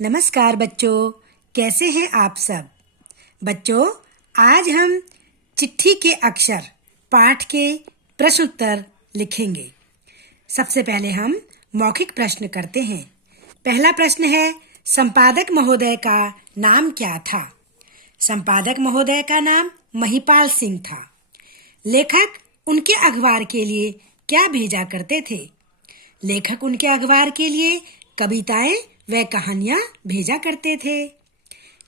नमस्कार बच्चों, कैसे हैं आप सब। बच्चों, आज हम चिट्ठी के अक्षर पाठ के प्रश्न उत्तर लिखेंगे। सबसे पहले हम मौखिक प्रश्न करते हैं। पहला प्रश्न है, संपादक महोदय का नाम क्या था। संपादक महोदय का नाम महिपाल सिंह था। लेखक उनके अखबार के लिए क्या भेजा करते थे। लेखक उनके अखबार के लिए कविताएं व कहानियां भेजा करते थे।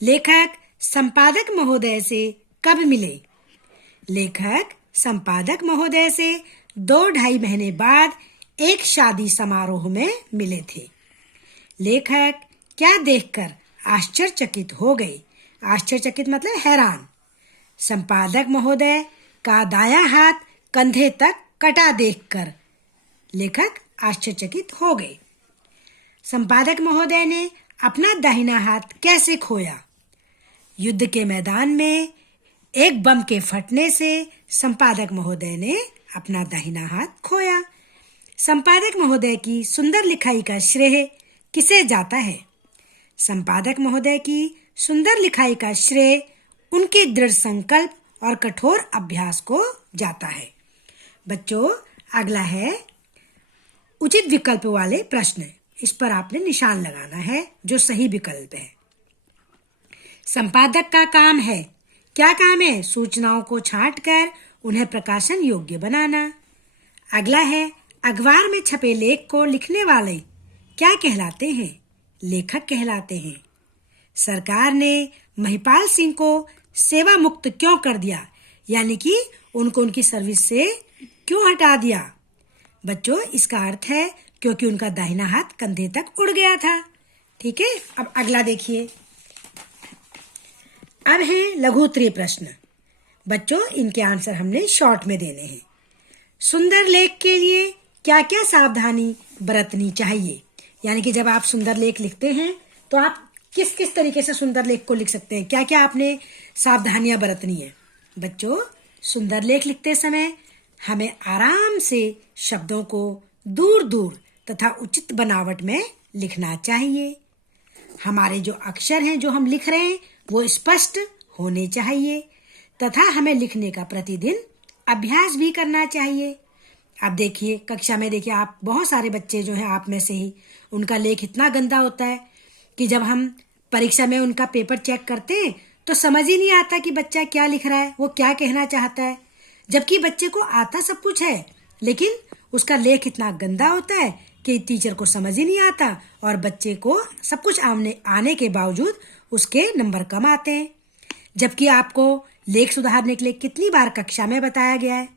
लेखक संपादक महोदय से कब मिले। लेखक संपादक महोदय से 2-2.5 महीने बाद एक शादी समारोह में मिले थे। लेखक क्या देखकर आश्चर्यचकित हो गए। आश्चर्यचकित मतलब हैरान। संपादक महोदय का दायां हाथ कंधे तक कटा देखकर लेखक आश्चर्यचकित हो गए। संपादक महोदय ने अपना दाहिना हाथ कैसे खोया। युद्ध के मैदान में एक बम के फटने से संपादक महोदय ने अपना दाहिना हाथ खोया। संपादक महोदय की सुंदर लिखाई का श्रेय किसे जाता है। संपादक महोदय की सुंदर लिखाई का श्रेय उनके दृढ़ संकल्प और कठोर अभ्यास को जाता है। बच्चों, अगला है उचित विकल्प वाले प्रश्न। इस पर आपने निशान लगाना है जो सही विकल्प है। संपादक का काम है, क्या काम है। सूचनाओं को छांटकर उन्हें प्रकाशन योग्य बनाना। अगला है, अखबार में छपे लेख को लिखने वाले क्या कहलाते हैं। लेखक कहलाते हैं। सरकार ने महिपाल सिंह को सेवा मुक्त क्यों कर दिया, यानी कि उनको उनकी सर्विस से क्यों हटा दिया। बच्चों, इसका अर्थ है क्योंकि उनका दाहिना हाथ कंधे तक उड़ गया था। ठीक है, अब अगला देखिए। अब है लघु उत्तरीय प्रश्न। बच्चों, इनके आंसर हमने शॉर्ट में देने हैं। सुंदर लेख के लिए क्या क्या सावधानी बरतनी चाहिए, यानी कि जब आप सुंदर लेख लिखते हैं तो आप किस किस तरीके से सुंदर लेख को लिख सकते हैं, क्या क्या आपने सावधानियां बरतनी है। बच्चों, सुंदर लेख लिखते समय हमें आराम से शब्दों को दूर दूर तथा उचित बनावट में लिखना चाहिए। हमारे जो अक्षर हैं जो हम लिख रहे हैं वो स्पष्ट होने चाहिए तथा हमें लिखने का प्रतिदिन अभ्यास भी करना चाहिए। अब देखिए, कक्षा में देखिए, आप बहुत सारे बच्चे जो हैं, आप में से ही, उनका लेख इतना गंदा होता है कि जब हम परीक्षा में उनका पेपर चेक करते हैं तो समझ ही नहीं आता कि बच्चा क्या लिख रहा है, वो क्या कहना चाहता है। जबकि बच्चे को आता सब कुछ है, लेकिन उसका लेख इतना गंदा होता है कि टीचर को समझ ही नहीं आता और बच्चे को सब कुछ आने के बावजूद उसके नंबर कम आते हैं। जबकि आपको लेख सुधारने के लिए कितनी बार कक्षा में बताया गया है,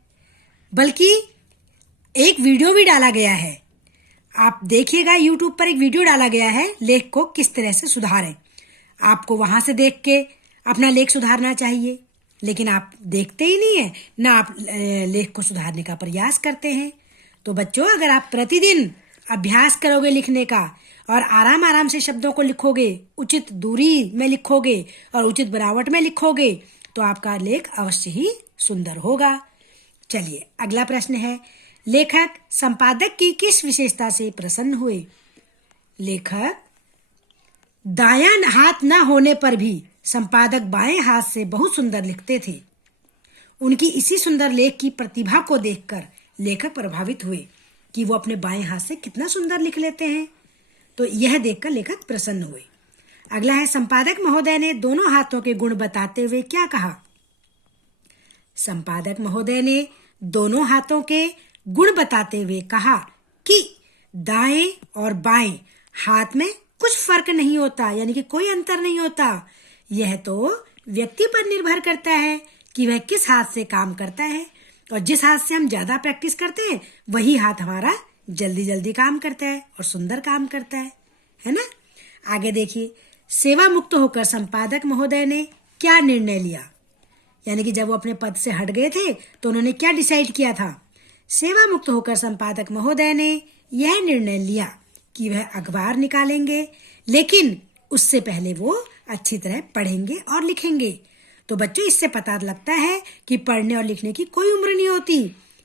बल्कि एक वीडियो भी डाला गया है। आप देखिएगा, यूट्यूब पर एक वीडियो डाला गया है, लेख को किस तरह से सुधारें। आपको वहां से देख के अपना लेख सुधारना चाहिए, लेकिन आप देखते ही नहीं है, ना आप लेख को सुधारने का प्रयास करते हैं। तो बच्चों, अगर आप प्रतिदिन अभ्यास करोगे लिखने का और आराम आराम से शब्दों को लिखोगे, उचित दूरी में लिखोगे और उचित बनावट में लिखोगे तो आपका लेख अवश्य ही सुंदर होगा। चलिए, अगला प्रश्न है, लेखक संपादक की किस विशेषता से प्रसन्न हुए। लेखक दायां हाथ न होने पर भी संपादक बाएं हाथ से बहुत सुंदर लिखते थे। उनकी इसी सुंदर लेख की प्रतिभा को देखकर लेखक प्रभावित हुए कि वो अपने बाएं हाथ से कितना सुंदर लिख लेते हैं। तो यह देखकर लेखक प्रसन्न हुए। अगला है, संपादक महोदय ने दोनों हाथों के गुण बताते हुए क्या कहा। संपादक महोदय ने दोनों हाथों के गुण बताते हुए कहा कि दाएं और बाएं हाथ में कुछ फर्क नहीं होता, यानी कि कोई अंतर नहीं होता। यह तो व्यक्ति पर निर्भर करता है कि वह किस हाथ से काम करता है, और जिस हाथ से हम ज्यादा प्रैक्टिस करते हैं वही हाथ हमारा जल्दी जल्दी काम करता है और सुंदर काम करता है ना। आगे देखिए, सेवा मुक्त होकर संपादक महोदय ने क्या निर्णय लिया, यानी कि जब वो अपने पद से हट गए थे तो उन्होंने क्या डिसाइड किया था। सेवा मुक्त होकर संपादक महोदय ने यह निर्णय लिया कि वह अखबार निकालेंगे, लेकिन उससे पहले वो अच्छी तरह पढ़ेंगे और लिखेंगे। तो बच्चों, इससे पता लगता है कि पढ़ने और लिखने की कोई उम्र नहीं होती।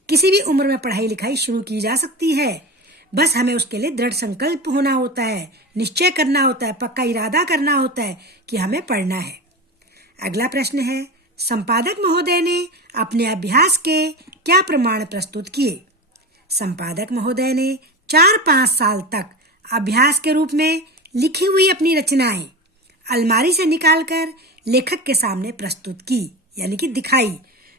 किसी भी उम्र में पढ़ाई लिखाई शुरू की जा सकती है। बस हमें उसके लिए दृढ़ संकल्प होना होता है, निश्चय करना होता है, पक्का इरादा करना होता है कि हमें पढ़ना है। अगला प्रश्न है, संपादक महोदय ने अपने अभ्यास के क्या प्रमाण प्रस्तुत किए? संपादक महोदय ने 4-5 साल तक अभ्यास के रूप में लिखी हुई अपनी रचनाएं अलमारी से निकालकर लेखक के सामने प्रस्तुत की, यानी कि दिखाई,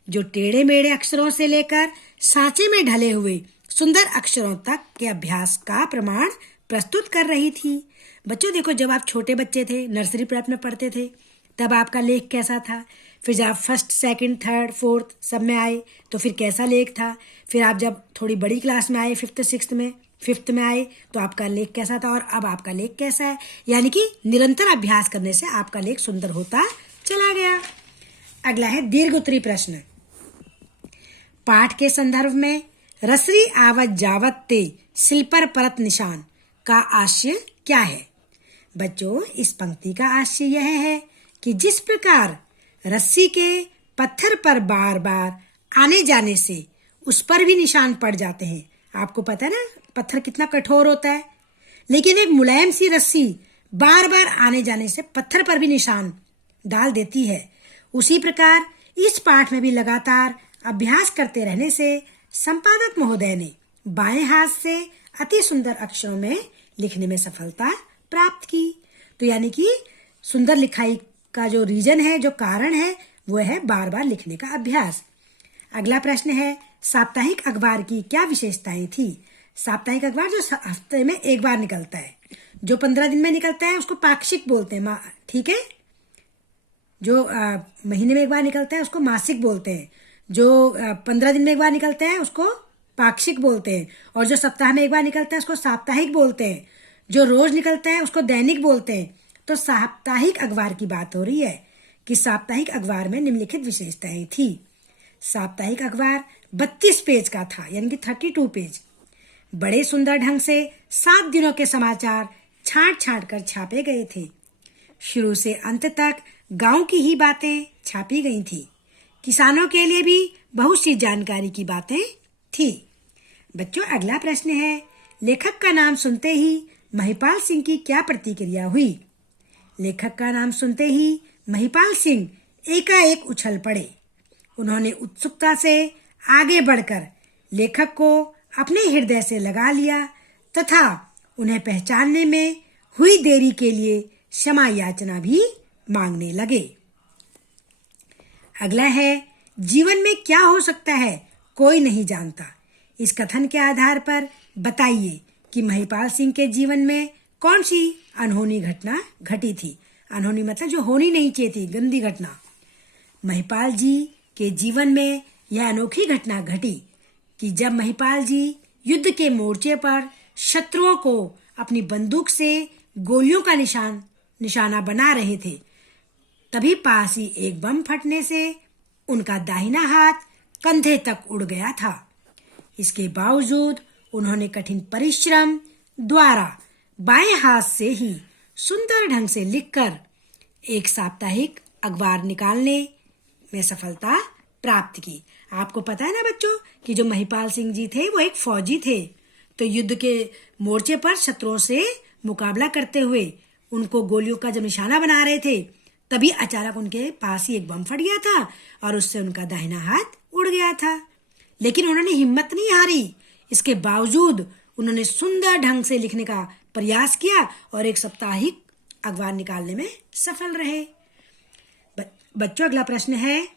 जो टेढ़े मेढ़े अक्षरों से लेकर सांचे में ढले हुए सुंदर अक्षरों तक के अभ्यास का प्रमाण प्रस्तुत कर रही थी। बच्चों देखो, जब आप छोटे बच्चे थे, नर्सरी प्रेप में पढ़ते थे, तब आपका लेख कैसा था? फिर जब आप फर्स्ट, सेकंड, थर्ड, फोर्थ सब में आए तो फिर कैसा लेख था? फिर आप जब थोड़ी बड़ी क्लास में आए, फिफ्थ में आए तो आपका लेख कैसा था, और अब आपका लेख कैसा है? यानी कि निरंतर अभ्यास करने से आपका लेख सुंदर होता चला गया। अगला है दीर्घ उत्तरी प्रश्न। पाठ के संदर्भ में रसरी आवत जावत ते सिल पर परत निशान का आशय क्या है? बच्चों, इस पंक्ति का आशय यह है कि जिस प्रकार रस्सी के पत्थर पर बार बार आने जाने से उस पर भी निशान पड़ जाते हैं। आपको पता है ना, पत्थर कितना कठोर होता है, लेकिन एक मुलायम सी रस्सी बार बार आने जाने से पत्थर पर भी निशान डाल देती है। उसी प्रकार इस पाठ में भी लगातार अभ्यास करते रहने से संपादक महोदय ने बाएं हाथ से अति सुंदर अक्षरों में लिखने में सफलता प्राप्त की। तो यानी कि सुंदर लिखाई का जो रीजन है, जो कारण है, वो है बार बार लिखने का अभ्यास। अगला प्रश्न है, साप्ताहिक अखबार की क्या विशेषताएं थी? साप्ताहिक अखबार जो हफ्ते में एक बार निकलता है, जो 15 दिन में निकलता है उसको पाक्षिक बोलते हैं, ठीक है। जो महीने में एक बार निकलता है उसको मासिक बोलते हैं, जो 15 दिन में एक बार निकलता है उसको पाक्षिक बोलते हैं, और जो सप्ताह में एक बार निकलता है उसको साप्ताहिक बोलते हैं, जो रोज निकलता है उसको दैनिक बोलते हैं। तो साप्ताहिक अखबार की बात हो रही है कि साप्ताहिक अखबार में निम्नलिखित विशेषताएं थी। साप्ताहिक अखबार 32 पेज का था, यानी कि 32 पेज। बड़े सुंदर ढंग से 7 दिनों के समाचार छांट छांट कर छापे गए थे। शुरू से अंत तक गांव की ही बातें छापी गई थी। किसानों के लिए भी बहुत सी जानकारी की बातें थी। बच्चों, अगला प्रश्न है, लेखक का नाम सुनते ही महिपाल सिंह की क्या प्रतिक्रिया हुई? लेखक का नाम सुनते ही महिपाल सिंह एकाएक उछल पड़े। उन्होंने उत्सुकता से आगे बढ़कर लेखक को अपने हृदय से लगा लिया तथा उन्हें पहचानने में हुई देरी के लिए क्षमा याचना भी मांगने लगे। अगला है, जीवन में क्या हो सकता है कोई नहीं जानता। इस कथन के आधार पर बताइए कि महिपाल सिंह के जीवन में कौन सी अनहोनी घटना घटी थी। अनहोनी मतलब जो होनी नहीं चाहिए थी, गंदी घटना। महिपाल जी के जीवन में यह अनोखी घटना घटी कि जब महिपाल जी युद्ध के मोर्चे पर शत्रुओं को अपनी बंदूक से गोलियों का निशाना बना रहे थे, तभी पास ही एक बम फटने से उनका दाहिना हाथ कंधे तक उड़ गया था। इसके बावजूद उन्होंने कठिन परिश्रम द्वारा बाएं हाथ से ही सुंदर ढंग से लिखकर एक साप्ताहिक अखबार निकालने में सफलता प्राप्त की। आपको पता है ना बच्चों कि जो महिपाल सिंह जी थे वो एक फौजी थे, तो युद्ध के मोर्चे पर शत्रुओं से मुकाबला करते हुए उनको गोलियों का जब निशाना बना रहे थे, तभी अचानक उनके पास ही एक बम फट गया था और उससे उनका दाहिना हाथ उड़ गया था। लेकिन उन्होंने हिम्मत नहीं हारी। इसके बावजूद उन्होंने सुंदर ढंग से लिखने का प्रयास किया और एक साप्ताहिक अखबार निकालने में सफल रहे। बच्चों, अगला प्रश्न है,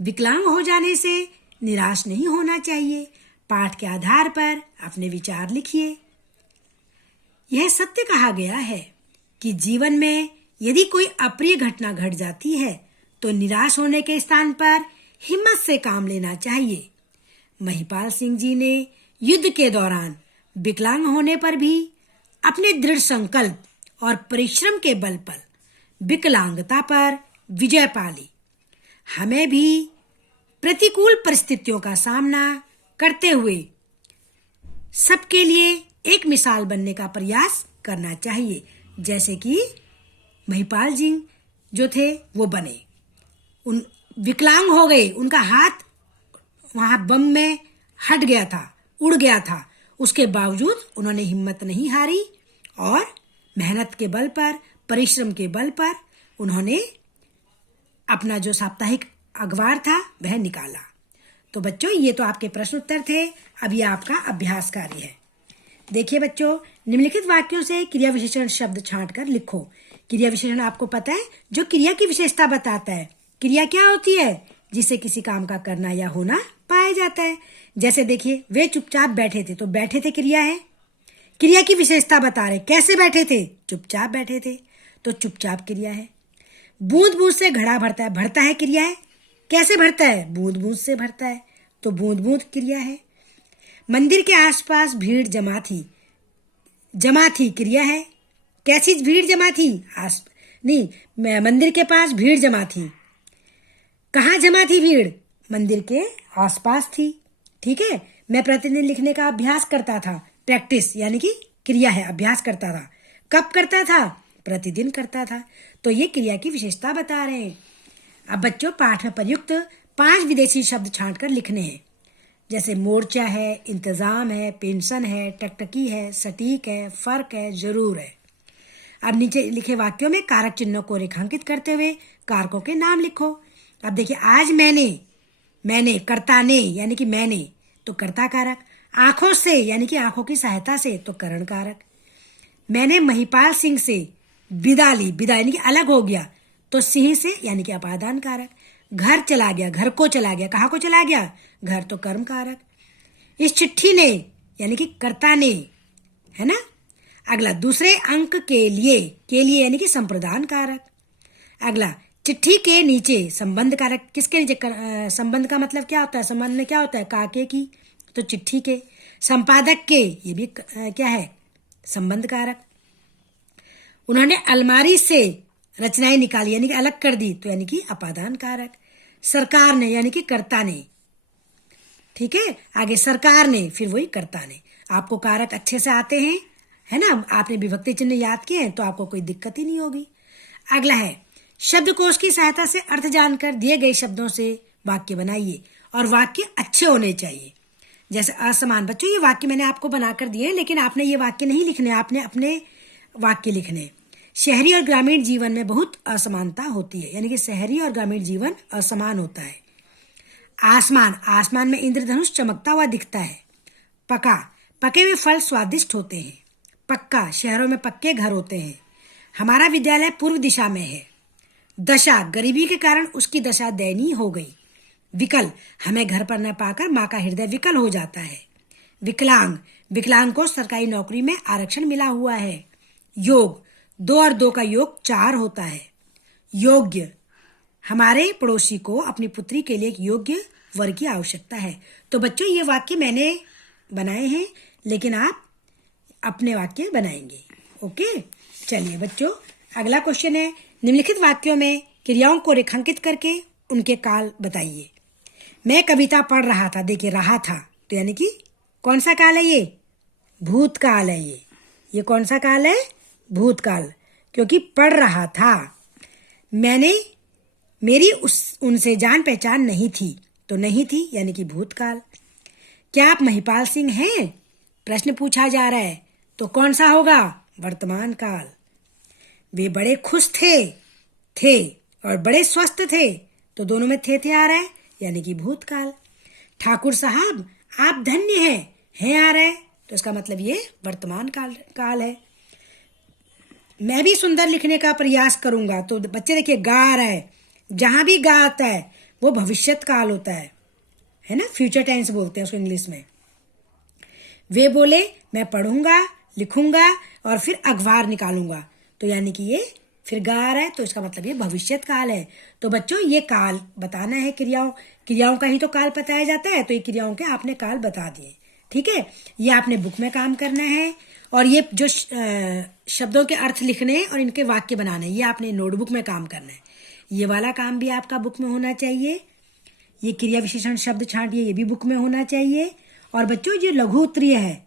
विकलांग हो जाने से निराश नहीं होना चाहिए। पाठ के आधार पर अपने विचार लिखिए। यह सत्य कहा गया है कि जीवन में यदि कोई अप्रिय घटना घट जाती है तो निराश होने के स्थान पर हिम्मत से काम लेना चाहिए। महिपाल सिंह जी ने युद्ध के दौरान विकलांग होने पर भी अपने दृढ़ संकल्प और परिश्रम के बल पर विकलांगता पर विजय पा ली। हमें भी प्रतिकूल परिस्थितियों का सामना करते हुए सबके लिए एक मिसाल बनने का प्रयास करना चाहिए, जैसे कि महिपाल जी जो थे वो बने। उन विकलांग हो गए, उनका हाथ वहां बम में हट गया था, उड़ गया था। उसके बावजूद उन्होंने हिम्मत नहीं हारी और मेहनत के बल पर, परिश्रम के बल पर उन्होंने अपना जो साप्ताहिक अखबार था वह निकाला। तो बच्चों, ये तो आपके प्रश्न उत्तर थे। अब ये आपका अभ्यास कार्य है। देखिए बच्चों, निम्नलिखित वाक्यों से क्रिया विशेषण शब्द छांटकर लिखो। क्रिया विशेषण आपको पता है, जो क्रिया की विशेषता बताता है। क्रिया क्या होती है? जिसे किसी काम का करना या होना पाया जाता है। जैसे देखिए, वे चुपचाप बैठे थे, तो बैठे थे क्रिया है। क्रिया की विशेषता बता रहे, कैसे बैठे थे? चुपचाप बैठे थे, तो चुपचाप क्रिया है। बूंद बूंद से घड़ा भरता है, भरता है क्रिया है। कैसे भरता है? बूंद बूंद से भरता है, तो बूंद बूंद क्रिया है। मंदिर के आसपास भीड़ जमा थी, जमा थी क्रिया है। कैसी भीड़ जमा थी? नहीं, मंदिर के पास भीड़ जमा थी। कहाँ जमा थी भीड़? मंदिर के आसपास थी। ठीक है। मैं प्रतिदिन लिखने का अभ्यास करता था, प्रैक्टिस यानी कि क्रिया है, अभ्यास करता था। कब करता था? प्रतिदिन करता था। तो ये क्रिया की विशेषता बता रहे हैं। अब बच्चों, पाठ में प्रयुक्त 5 विदेशी शब्द छांटकर लिखने हैं। जैसे मोर्चा है, इंतजाम है, पेंशन है, टकटकी है, सटीक है, फर्क है, जरूर है। अब नीचे लिखे वाक्यों में कारक चिन्हों को रेखांकित करते हुए कारकों के नाम लिखो। अब देखिए, आज मैंने कर्ता ने यानी कि मैंने, तो कर्ता कारक। आंखों से यानी कि आंखों की सहायता से, तो करण कारक। मैंने महिपाल सिंह से विदा ली, विदा यानी कि अलग हो गया, तो सिंह से यानी कि अपादान कारक। घर चला गया, घर को चला गया, कहाँ को चला गया? घर, तो कर्म कारक। इस चिट्ठी ने यानी कि कर्ता ने, है ना। अगला, दूसरे अंक के लिए यानी कि संप्रदान कारक। अगला, चिट्ठी के नीचे संबंध कारक। किसके नीचे? संबंध का मतलब क्या होता है? संबंध में क्या होता है? काके की, तो चिट्ठी के। संपादक के, ये भी क्या है? संबंध कारक। उन्होंने अलमारी से रचनाएं निकाली यानी कि अलग कर दी, तो यानी कि अपादान कारक। सरकार ने यानी कि कर्ता ने। ठीक है। आगे सरकार ने, फिर वही कर्ता ने। आपको कारक अच्छे से आते हैं, है ना। आपने विभक्ति चिन्ह याद किए हैं, तो आपको कोई दिक्कत ही नहीं होगी। अगला है, शब्दकोश की सहायता से अर्थ जानकर दिए गए शब्दों से वाक्य बनाइए, और वाक्य अच्छे होने चाहिए। जैसे असमान। बच्चों, ये वाक्य मैंने आपको बनाकर दिए, लेकिन आपने ये वाक्य नहीं लिखने, आपने अपने वाक्य लिखने। शहरी और ग्रामीण जीवन में बहुत असमानता होती है, यानी कि शहरी और ग्रामीण जीवन असमान होता है। आसमान में इंद्रधनुष चमकता हुआ दिखता है। पका, पके हुए फल स्वादिष्ट होते हैं। पक्का, शहरों में पक्के घर होते हैं। हमारा विद्यालय पूर्व दिशा में है। दशा, गरीबी के कारण उसकी दशा दयनीय हो गई। विकल, हमें घर पर न पाकर माँ का हृदय विकल हो जाता है। विकलांग, विकलांग को सरकारी नौकरी में आरक्षण मिला हुआ है। योग, 2 और 2 का योग 4 होता है। योग्य, हमारे पड़ोसी को अपनी पुत्री के लिए एक योग्य वर की आवश्यकता है। तो बच्चों, ये वाक्य मैंने बनाए हैं, लेकिन आप अपने वाक्य बनाएंगे। ओके। चलिए बच्चों, अगला क्वेश्चन है, निम्नलिखित वाक्यों में क्रियाओं को रेखांकित करके उनके काल बताइए। मैं कविता पढ़ रहा था। देखिए, रहा था, तो यानी कि कौन सा काल है? ये भूतकाल है। ये कौन सा काल है? भूतकाल, क्योंकि पढ़ रहा था। मेरी उनसे जान पहचान नहीं थी, तो नहीं थी यानी कि भूतकाल। क्या आप महिपाल सिंह हैं? प्रश्न पूछा जा रहा है, तो कौन सा होगा? वर्तमान काल। वे बड़े खुश थे और बड़े स्वस्थ थे, तो दोनों में थे आ रहा है, यानी कि भूतकाल। ठाकुर साहब, आप धन्य हैं आ रहा है, तो इसका मतलब ये वर्तमान काल है। मैं भी सुंदर लिखने का प्रयास करूंगा। तो बच्चे देखिए, गा रहा है, जहां भी गा आता है वो भविष्यत काल होता है ना, फ्यूचर टेंस बोलते हैं उसको इंग्लिश में। वे बोले, मैं पढ़ूंगा, लिखूंगा और फिर अखबार निकालूंगा, तो यानी कि ये फिर गा रहा है, तो इसका मतलब ये भविष्यत काल है। तो बच्चों, ये काल बताना है। क्रियाओं का ही तो काल बताया जाता है, तो ये क्रियाओं के आपने काल बता दिए। ठीक है। ये आपने बुक में काम करना है, और ये जो शब्दों के अर्थ लिखने हैं और इनके वाक्य बनाने हैं, ये आपने नोटबुक में काम करना है। ये वाला काम भी आपका बुक में होना चाहिए। ये क्रिया विशेषण शब्द छांटिए, ये भी बुक में होना चाहिए। और बच्चों, ये लघु उत्तरीय है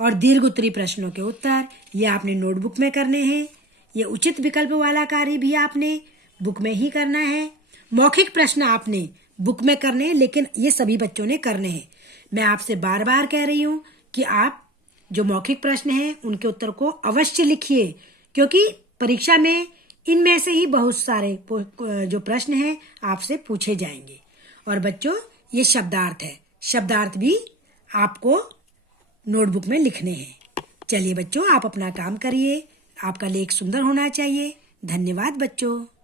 और दीर्घ उत्तरीय प्रश्नों के उत्तर ये आपने नोटबुक में करने हैं। ये उचित विकल्प वाला कार्य भी आपने बुक में ही करना है। मौखिक प्रश्न आपने बुक में करने हैं, लेकिन ये सभी बच्चों ने करने हैं। मैं आपसे बार बार कह रही हूँ कि आप जो मौखिक प्रश्न हैं उनके उत्तर को अवश्य लिखिए, क्योंकि परीक्षा में इनमें से ही बहुत सारे जो प्रश्न हैं आपसे पूछे जाएंगे। और बच्चों, ये शब्दार्थ है, शब्दार्थ भी आपको नोटबुक में लिखने हैं। चलिए बच्चों, आप अपना काम करिए। आपका लेख सुंदर होना चाहिए। धन्यवाद बच्चों।